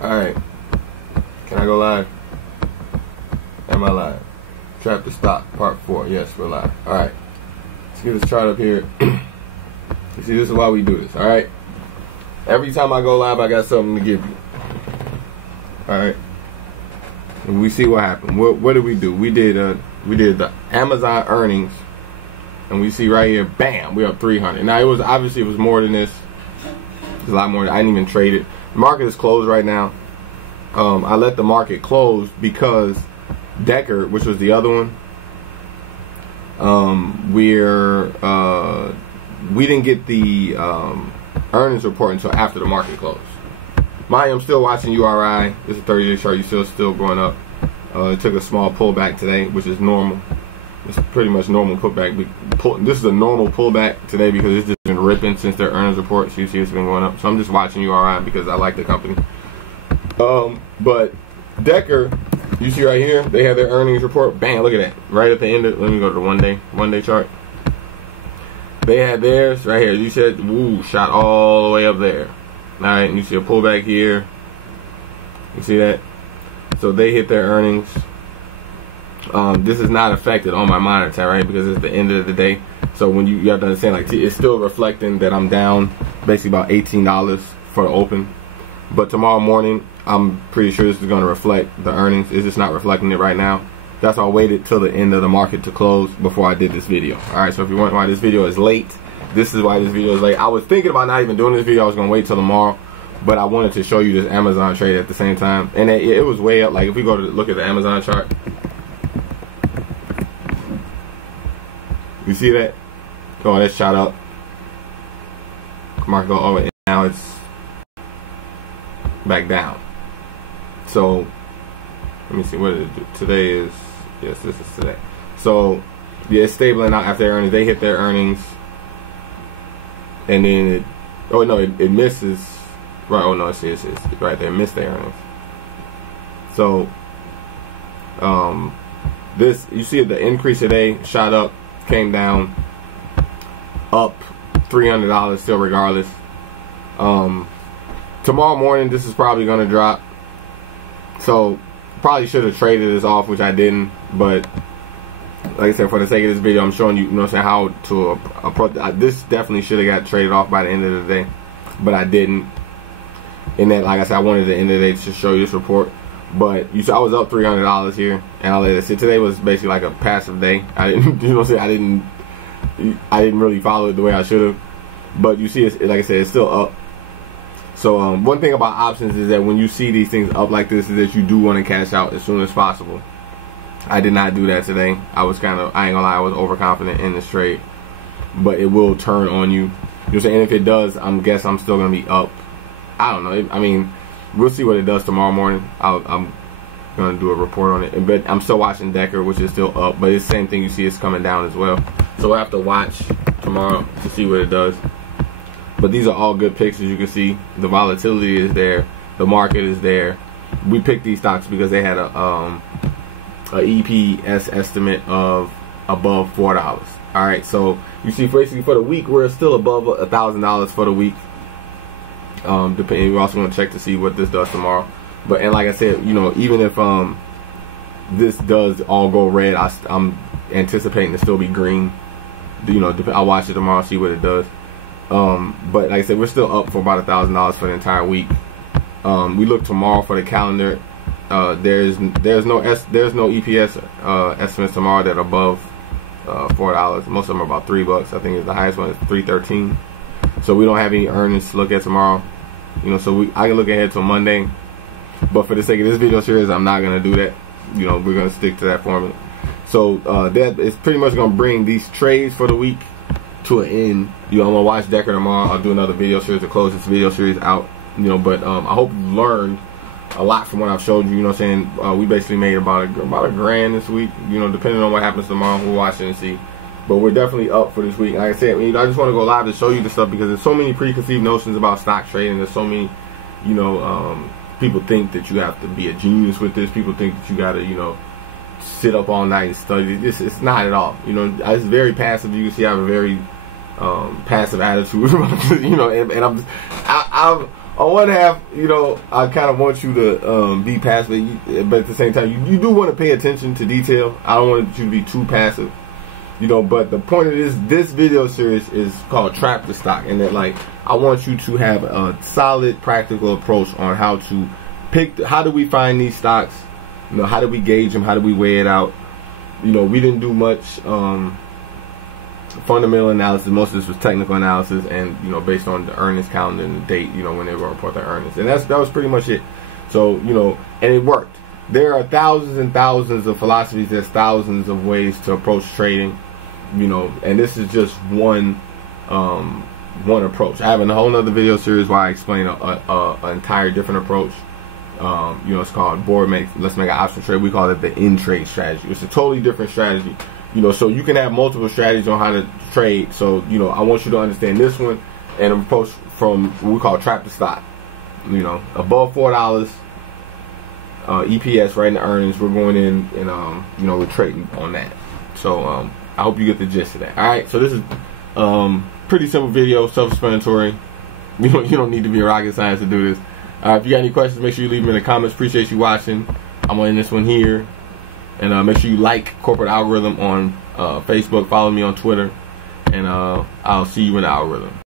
Alright. Can I go live? Am I live? Trap the Stock, part 4. Yes, we're live. Alright. Let's get this chart up here. You see, this is why we do this, alright? Every time I go live, I got something to give you. Alright. And we see what happened. What did we do? We did the Amazon earnings. And we see right here, bam, we're up 300. Now, it was obviously more than this. It's a lot more. I didn't even trade it. The market is closed right now. I let the market close because Decker, which was the other one, we didn't get the earnings report until after the market closed. I'm still watching URI. This is a 30-day chart. You still going up. It took a small pullback today, which is normal. It's pretty much normal pullback. This is a normal pullback today because it's just been ripping since their earnings report. So you see it's been going up. So I'm just watching URI because I like the company. But Decker, you see right here, they have their earnings report. Bam, look at that. Right at the end of, let me go to the one day chart. They had theirs right here. You said, woo, shot all the way up there. Alright, and you see a pullback here. You see that? So they hit their earnings. This is not affected on my monitor, right? Because it's the end of the day. So when you have to understand, like, it's still reflecting that I'm down basically about $18 for the open. But tomorrow morning, I'm pretty sure this is going to reflect the earnings. It's just not reflecting it right now. That's why I waited till the end of the market to close before I did this video. Alright, so if you're wondering why this video is late, this is why this video is late. I was thinking about not even doing this video. I was going to wait till tomorrow. But I wanted to show you this Amazon trade at the same time. And it was way up. Like, if we go to look at the Amazon chart, you see that? Oh, that shot up. Market go over, and now it's back down. So let me see what it is. Today is, yes, this is today. So yeah, it's stabling out after their earnings. They hit their earnings, and then it misses. Right? Oh no, it's right there. Missed their earnings. So this, you see the increase today shot up, came down, up $300 still regardless. Tomorrow morning this is probably going to drop, so probably should have traded this off, which I didn't. But like I said, for the sake of this video, I'm showing you, how to approach. This definitely should have got traded off by the end of the day, but I didn't. And then, like I said, I wanted the end of the day to show you this report. But you saw I was up $300 here, and I let it sit. Today was basically like a passive day. I didn't, I didn't really follow it the way I should have. But you see, like I said, it's still up. So one thing about options is that when you see these things up like this, is that you do want to cash out as soon as possible. I did not do that today. I was I ain't gonna lie, I was overconfident in this trade. But it will turn on you. And if it does, I'm still gonna be up. I don't know. I mean, we'll see what it does tomorrow morning. I'm gonna do a report on it. But I'm still watching Decker, which is still up. But it's the same thing. You see, it's coming down as well. So we'll have to watch tomorrow to see what it does. But these are all good picks, as you can see. The volatility is there. The market is there. We picked these stocks because they had a EPS estimate of above $4. All right, so you see, basically for the week, we're still above $1,000 for the week. Depending, we're also going to check to see what this does tomorrow. And like I said, even if this does all go red, I'm anticipating to still be green. I'll watch it tomorrow, see what it does. But like I said, we're still up for about $1,000 for the entire week. We look tomorrow for the calendar. There's no EPS estimates tomorrow that are above $4. Most of them are about $3. I think the highest one is $3.13. So we don't have any earnings to look at tomorrow. So I can look ahead till Monday. But for the sake of this video series, I'm not gonna do that. We're gonna stick to that formula. So that is pretty much gonna bring these trades for the week to an end. I'm gonna watch Decker tomorrow. I'll do another video series to close this video series out. But I hope you learned a lot from what I've showed you. We basically made about a grand this week. Depending on what happens tomorrow, we'll watch it and see. But we're definitely up for this week. Like I said, I just want to go live to show you this stuff because there's so many preconceived notions about stock trading. There's so many, people think that you have to be a genius with this. People think that you got to, sit up all night and study. It's not at all. It's very passive. You can see I have a very passive attitude, and on one half, you know, I kind of want you to be passive, but at the same time, you do want to pay attention to detail. I don't want you to be too passive, you know. But the point of this video series is called Trap the Stock, and that, like, I want you to have a solid, practical approach on how to pick. How do we find these stocks? You know, how do we gauge them? How do we weigh it out? You know, we didn't do much fundamental analysis. Most of this was technical analysis, and, you know, based on the earnings calendar and the date, you know, when they will report their earnings, and that was pretty much it. So, you know, and it worked. There are thousands and thousands of philosophies. There's thousands of ways to approach trading, you know, and this is just one approach. I have a whole other video series where I explain an entire different approach. You know, it's called Let's Make an Option Trade. We call it the in-trade strategy. It's a totally different strategy. You know, so you can have multiple strategies on how to trade. So, you know, I want you to understand this one and approach from what we call Trap the Stock. You know, above $4 EPS, right in the earnings, we're going in and you know, we're trading on that. So I hope you get the gist of that. All right, so this is pretty simple video, self-explanatory. You don't need to be a rocket science to do this. If you got any questions, make sure you leave them in the comments. Appreciate you watching. I'm gonna end this one here. And make sure you like Corporate Algorithm on Facebook. Follow me on Twitter. And I'll see you in the algorithm.